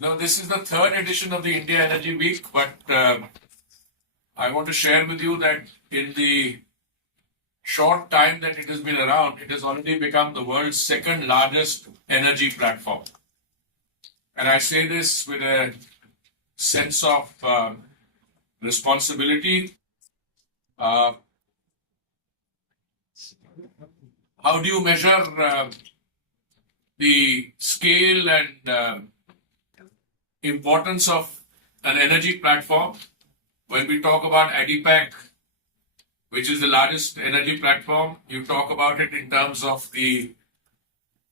Now, this is the third edition of the India Energy Week, but I want to share with you that in the short time that it has been around, it has already become the world's second largest energy platform. And I say this with a sense of responsibility. How do you measure the scale and importance of an energy platform? When we talk about ADIPAC, which is the largest energy platform, you talk about it in terms of the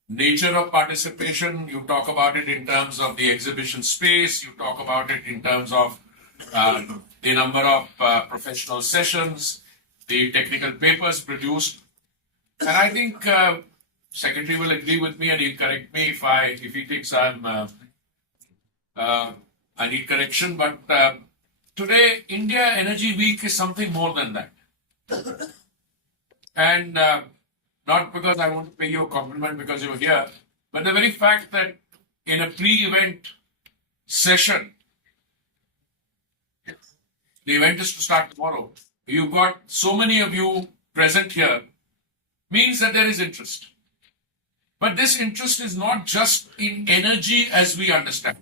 nature of participation, you talk about it in terms of the exhibition space, you talk about it in terms of the number of professional sessions, the technical papers produced. And I think Secretary will agree with me and he'll correct me if he thinks I need correction. But today, India Energy Week is something more than that. And not because I want to pay you a compliment because you're here, but the very fact that in a pre-event session, the event is to start tomorrow, you've got so many of you present here, means that there is interest. But this interest is not just in energy as we understand.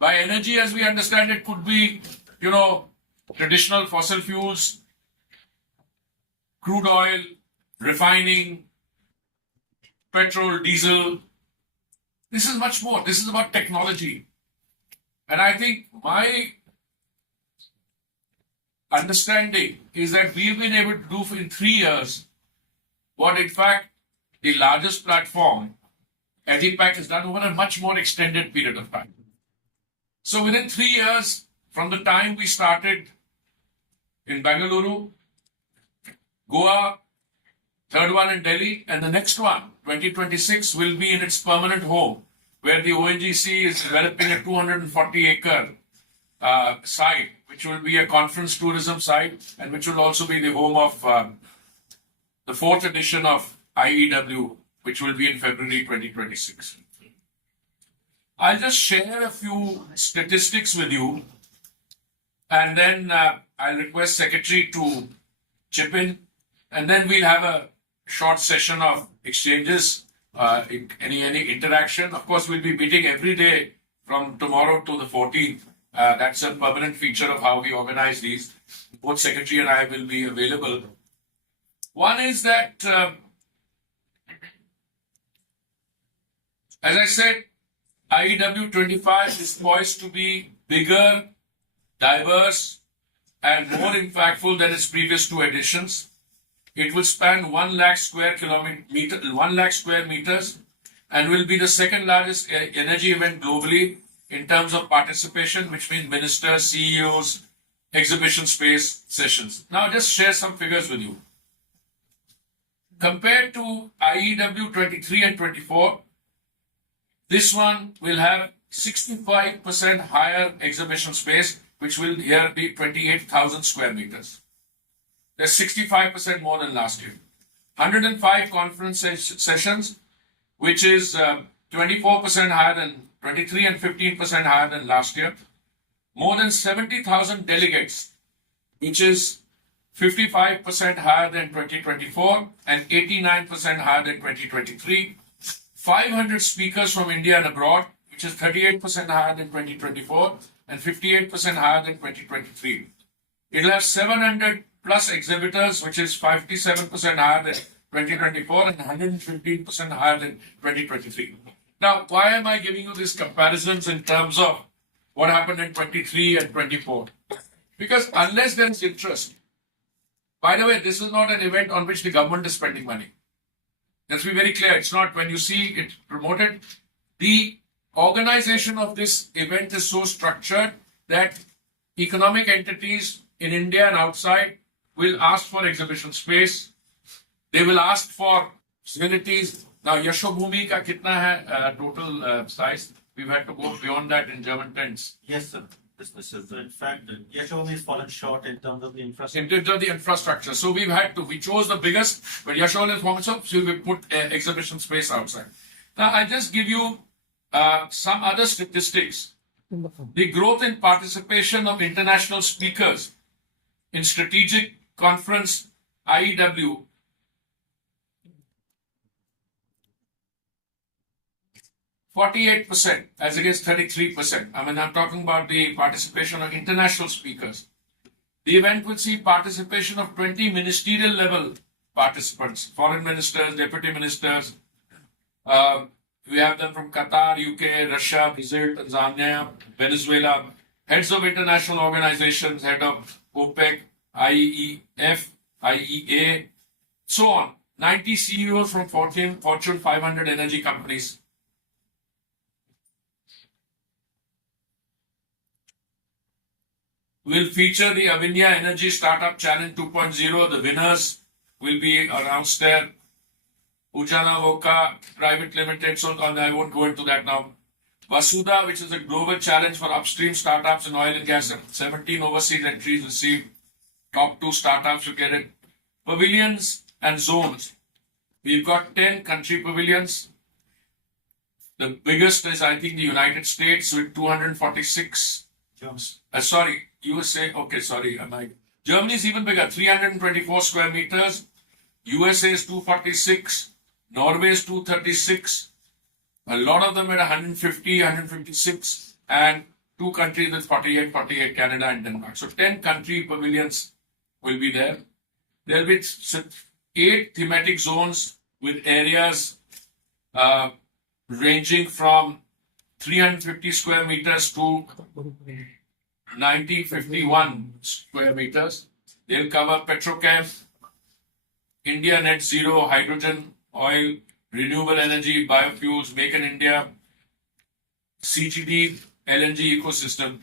By energy as we understand it could be, traditional fossil fuels, crude oil, refining, petrol, diesel. This is much more. This is about technology. And I think my understanding is that we've been able to do in 3 years what, in fact, the largest platform, ADIPAC, has done over a much more extended period of time. So within 3 years, from the time we started in Bengaluru, Goa, third one in Delhi, and the next one, 2026, will be in its permanent home, where the ONGC is developing a 240-acre site, which will be a conference tourism site, and which will also be the home of the fourth edition of IEW, which will be in February 2026. I'll just share a few statistics with you, and then I'll request Secretary to chip in, and then we'll have a short session of exchanges, any interaction. Of course, we'll be meeting every day from tomorrow to the 14th. That's a permanent feature of how we organize these. Both Secretary and I will be available. One is that, as I said, IEW 25 is poised to be bigger, diverse, and more impactful than its previous 2 editions. It will span 1 lakh square meters, and will be the second largest energy event globally in terms of participation, which means ministers, CEOs, exhibition space sessions. Now, just share some figures with you. Compared to IEW 23 and 24, this one will have 65% higher exhibition space, which will here be 28,000 square meters. That's 65% more than last year. 105 conference sessions, which is 24% higher than 23 and 15% higher than last year. More than 70,000 delegates, which is 55% higher than 2024 and 89% higher than 2023. 500 speakers from India and abroad, which is 38% higher than 2024 and 58% higher than 2023. It'll have 700 plus exhibitors, which is 57% higher than 2024 and 115% higher than 2023. Now, why am I giving you these comparisons in terms of what happened in 23 and 24? Because unless there is interest, by the way, this is not an event on which the government is spending money. Let's be very clear. It's not. When you see it promoted, the organization of this event is so structured that economic entities in India and outside will ask for exhibition space. They will ask for facilities. Now, Yashobhumi ka kitna hai total size? We've had to go beyond that in German tents. Yes, sir. This is, in fact, Yashobhumi has fallen short in terms of the infrastructure. In terms of the infrastructure. So we chose the biggest, but Yashobhumi is fallen short, so we put exhibition space outside. Now, I just give you some other statistics. The growth in participation of international speakers in strategic conference IEW %48 as against 33%. I mean, I'm talking about the participation of international speakers. The event will see participation of 20 ministerial level participants, foreign ministers, deputy ministers. We have them from Qatar, UK, Russia, Brazil, Tanzania, Venezuela, heads of international organizations, head of OPEC, IEF, IEA, so on. 90 CEOs from Fortune 500 energy companies. Will feature the Avinya Energy Startup Challenge 2.0. The winners will be announced there. Ujana Voka Private Limited, so I won't go into that now. Vasuda, which is a global challenge for upstream startups in oil and gas. 17 overseas entries received. Top 2 startups will get it. Pavilions and zones. We've got 10 country pavilions. The biggest is, I think, the United States with 246. Sorry, USA. Okay, sorry. Germany is even bigger, 324 square meters. USA is 246. Norway is 236. A lot of them at 150, 156. And 2 countries with 48, Canada and Denmark. So 10 country pavilions will be there. There will be 8 thematic zones with areas ranging from 350 square meters to 1951 square meters. They'll cover petrochem, India net zero, hydrogen, oil, renewable energy, biofuels, make in India, CGD, LNG ecosystem.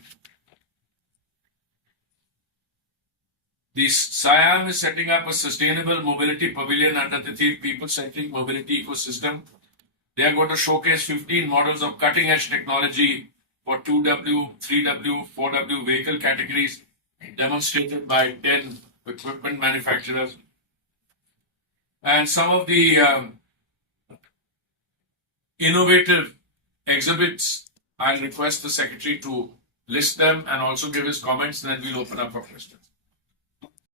The SIAM is setting up a sustainable mobility pavilion under the theme People-Centric Mobility Ecosystem. They are going to showcase 15 models of cutting-edge technology for 2W, 3W, 4W vehicle categories demonstrated by 10 equipment manufacturers. And some of the innovative exhibits, I'll request the secretary to list them and also give his comments, and then we'll open up for questions.